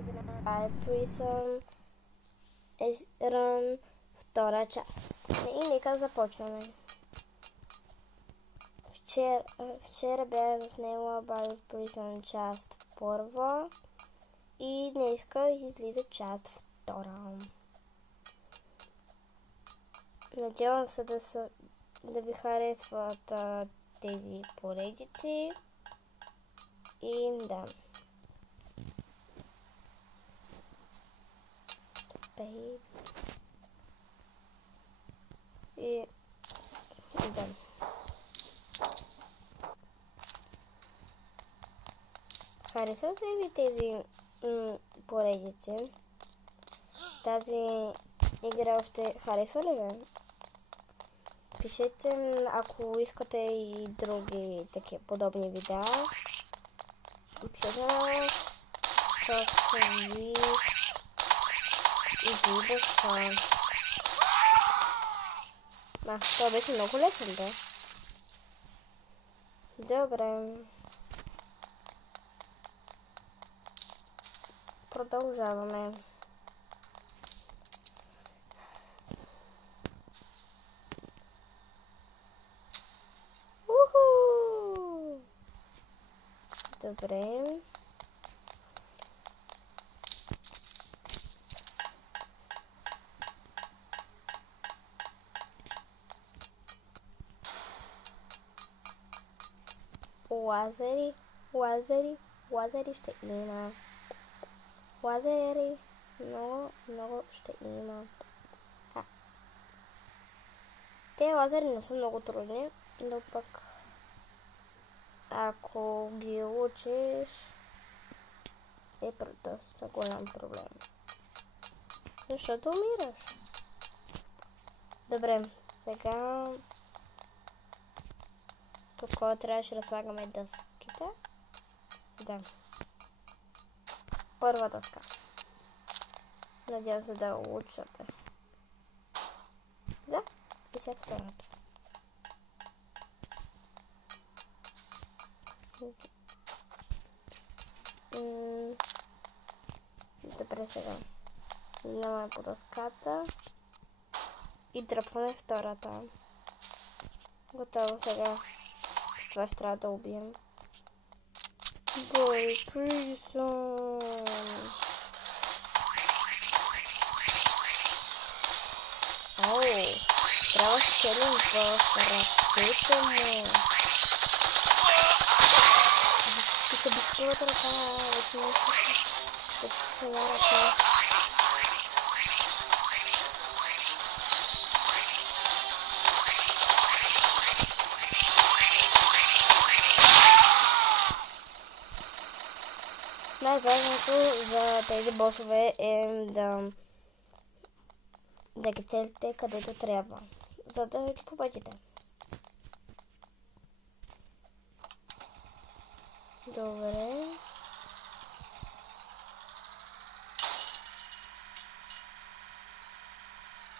играем Prison Run втора част. И нека започваме. Вчера бях заснела Bible Prison част първа и днеска излиза част втора. Надявам се да ви харесват тези поредици и да. И да. Харесват ли ви тези поредици? Тази игра още харесва ли ви? Пишете, ако искате и други такива подобни видеа. Пишете как ви изглежда са. Това беше много лесен, да? Добре. Продължаваме. Уху! Добре. Лазери ще има. Лазери много ще има. Те лазери не са много трудни, но пък ако ги учиш е доста голям проблем. Защото умираш. Добре, сега тук трябваше да слагаме дъските. Да. Първа дъска. Надявам се да учате. Да, и сега втората. Добре, сега минаваме по дъската и дръпваме втората. Готово, сега това ще трябва да убием. Бой, Prison! Трябва да целим в ръцете му. Тук бискуват ръка, вече да се на ръка. Най-важното за тези босове е да ги целите където трябва, за да ги победите. Добре.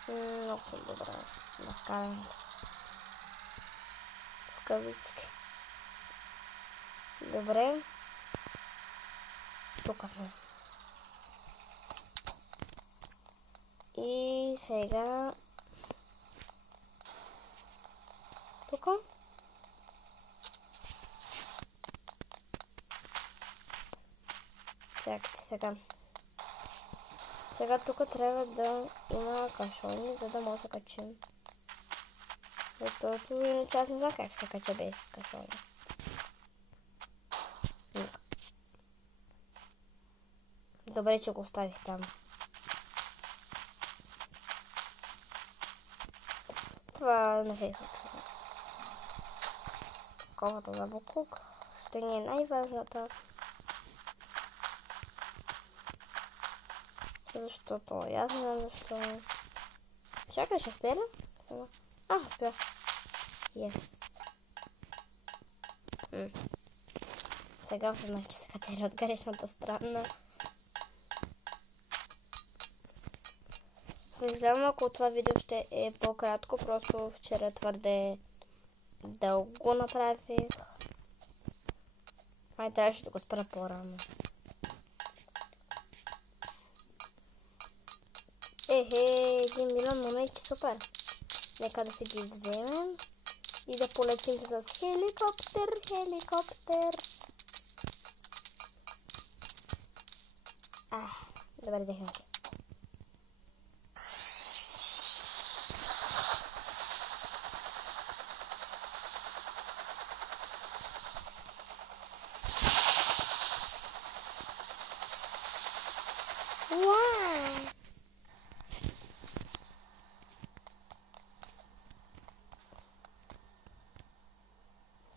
Много съм добре накарам в кавички. Добре. Тук сме. И сега тук чакайте сега. Сега тук трябва да има кашони, за да може да се качим. Защото иначе аз не знам как се кача без кашони. Добре, че го оставих там. Това не се изглежда. Таковата за буклук ще ни е най-важната. Защото аз не знам защо. Чакай, ще успея ли? Успях. Yes. Сега осъзнах, че се катери от грешната страна. Съжалявам, ако това видео ще е по-кратко, просто вчера твърде дълго го направих. Май трябваше да го спра по-рано. 1 милион монети, супер. Нека да си ги вземем и да полетим с хеликоптер. Добре, взехме ги.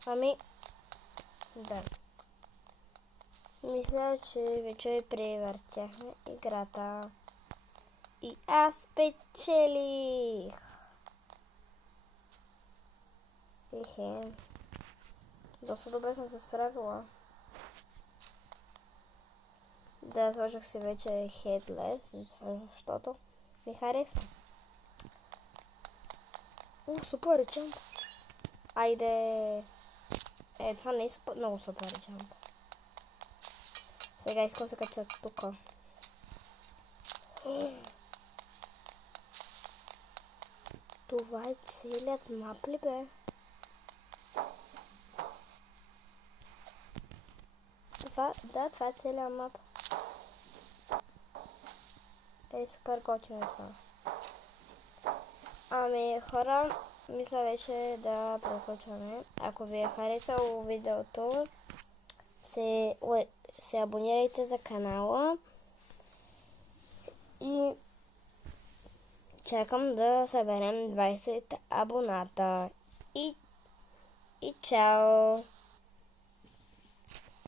Ами, да. Мисля, че вече превъртяхме играта. И аз печелих. Доста добре съм се справила. Да, сложих си вече headless, защото ми харесва. Супер джамп. Айде. Това не е много супер джамп. Сега искам да се кача тук. Това е целият мап ли бе? Това е целият мап. Супер готино това. Ами хора, мисля вече да приключваме. Ако ви е харесало видеото, се абонирайте за канала и чакам да съберем 20 абоната. И чао!